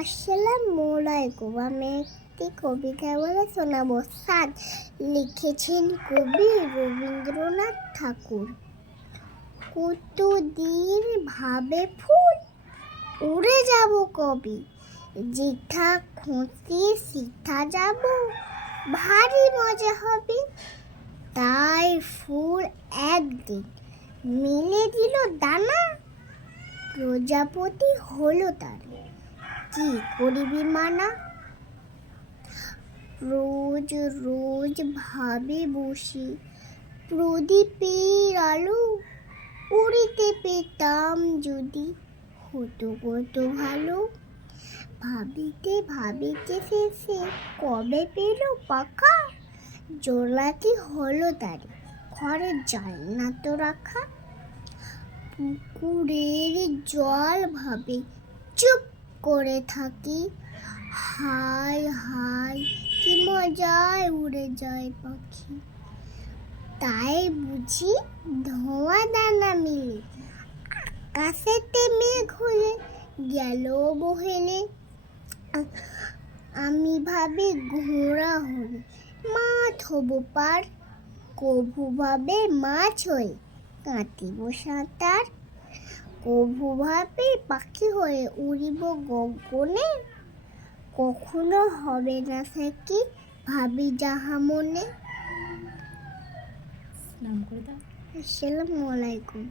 আসসালামু আলাইকুম। আমি একটি কবিতা বলে শোনাবো। সাদ লিখেছেন কবি রবীন্দ্রনাথ ঠাকুর। কতদিন ভাবে ফুল, উড়ে যাব কবি, যেথা খুঁজতে সিথা যাব, ভারী মজা হবে। তাই ফুল একদিন মিলে দিল দানা, প্রজাপতি হলো তার, কি করিবি মানা। রোজ রোজ ভাবে বসে, প্রদীপের আলো উড়িতে পেতাম যদি, হতো কত ভালো। ভাবিতে ভাবিতে শেষে কবে পেল পাখা, জোড়াটি হলো তার, ঘরে জানলা তো রাখা। পুকুরের জল ভাবে চুপ করে থাকি, হায় হায় কি মজায় উড়ে যায় পাখি। তাই বুঝি ধোঁয়া দানা মিলে, আকাশেতে মেঘ হয়ে গেল বহেলে। আমি ভাবি ঘোড়া হয়ে মাছ হব পার, কভু ভাবে মাছ হয়ে কাটিব সাঁতার। কভু ভাবে পাখি হয়ে উড়িব গগনে, কখনো হবে না সে কি ভাবি যাহা মনে। আসসালামু আলাইকুম।